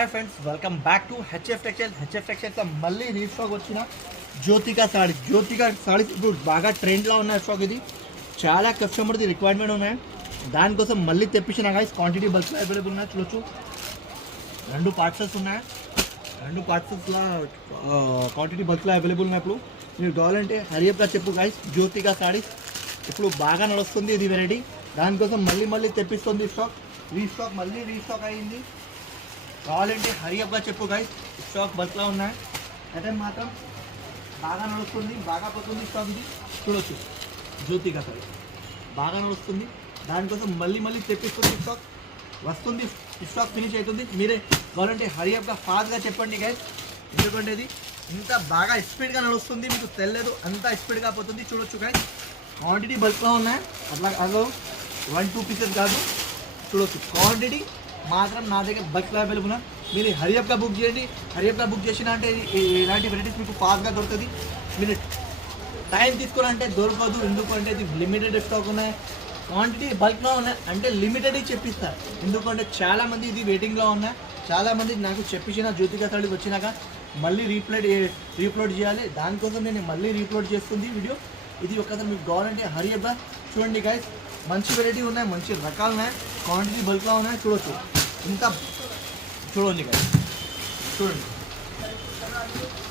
Hi friends, welcome back to HF టెక్స్టైల్స్లో మళ్ళీ restock వచ్చిన జ్యోతిక సారీస్ ఇప్పుడు బాగా ట్రెండ్లో ఉన్న స్టాక్. ఇది చాలా కస్టమర్ది రిక్వైర్మెంట్ ఉన్నాయి, దానికోసం మళ్ళీ తెప్పించిన గైస్. క్వాంటిటీ బల్క్లో అవైలబుల్ ఉన్నాయి, చూడొచ్చు. రెండు పార్సల్స్ ఉన్నాయి, రెండు పార్సల్స్లో క్వాంటిటీ బల్క్లో అవైలబుల్ ఉన్నాయి. ఇప్పుడు మీరు కావాలంటే హరియప్గా చెప్పు గైస్. జ్యోతిక సారీస్ ఇప్పుడు బాగా నడుస్తుంది ఇది వెరైటీ, దానికోసం మళ్ళీ తెప్పిస్తుంది స్టాక్. రీస్టాక్ అయ్యింది, కావాలంటే హరియప్గా చెప్పు గైస్. స్టాక్ బల్క్లో ఉన్నాయి, అయితే మాత్రం బాగా నడుస్తుంది, బాగా పోతుంది స్టాక్. ఇది చూడొచ్చు, జ్యోతిక సారీ బాగా నడుస్తుంది, దానికోసం మళ్ళీ తెప్పిస్తుంది స్టాక్. వస్తుంది, స్టాక్ ఫినిష్ అవుతుంది. మీరే కావాలంటే హరియప్గా ఫాస్ట్గా చెప్పండి గైస్, ఎందుకంటే ఇది ఇంత బాగా స్పీడ్గా నడుస్తుంది, మీకు తెలియదు అంత స్పీడ్గా పోతుంది. చూడొచ్చు గైస్, క్వాంటిటీ బల్క్లో ఉన్నాయి, అట్లా 1-2 పీసెస్ కాదు. చూడొచ్చు, క్వాంటిటీ మాత్రం నా దగ్గర బల్క్లో అవైలబుల్. మీరు హరియప్గా బుక్ చేయండి. హరియప్గా బుక్ చేసిన అంటే ఇలాంటి వెరైటీస్ మీకు ఫాస్ట్గా దొరుకుతుంది. మీరు టైం తీసుకోవాలంటే దొరకదు, ఎందుకంటే ఇది లిమిటెడ్ స్టాక్ ఉన్నాయి. క్వాంటిటీ బల్క్లో ఉన్నాయి అంటే లిమిటెడ్ చెప్పిస్తారు, ఎందుకంటే చాలామంది ఇది వెయిటింగ్లో ఉన్నాయి. చాలామంది నాకు చెప్పించిన జ్యోతిక సారీస్ వచ్చినాక మళ్ళీ రీప్లోడ్ చేయాలి, దానికోసం నేను మళ్ళీ రీప్లోడ్ చేస్తుంది వీడియో. ఇది ఒకసారి మీకు కావాలంటే హరియప్గా చూడండి గైస్. మంచి వెరైటీ ఉన్నాయి, మంచి రకాలు ఉన్నాయి, క్వాంటిటీ బల్క్లో ఉన్నాయి. చూడొచ్చు, ఇంత చూడండి గైస్, చూడండి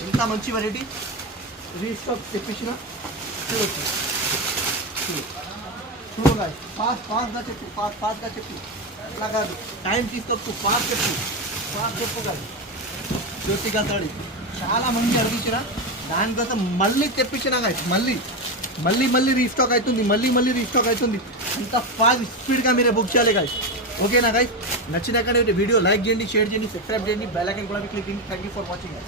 ఇంత మంచి వెరైటీ రీస్టాక్ తెప్పించిన. చూడొచ్చు, చూడు గైస్. ఫాస్ట్గా చెప్పు, అట్లా కాదు, టైం తీసుకోవచ్చు. ఫాస్ట్ చెప్పు గైస్. జ్యోతిక సారీ చాలా మంది అడిగించిన, దానికోసం మళ్ళీ తెప్పించిన గైస్. మళ్ళీ రీస్టాక్ అవుతుంది, మళ్ళీ రీస్టాక్ అవుతుంది. అంత ఫాస్ట్ స్పీడ్గా మీరే బుక్ చేయాలి గైస్. ఓకేనా గైస్? నచ్చినాక వీడియో లైక్ చేయండి, షేర్ చేయండి, సబ్స్క్రైబ్ చేయండి, బెల్ ఐకాన్ కూడా క్లిక్ చేయండి. Thank you for watching.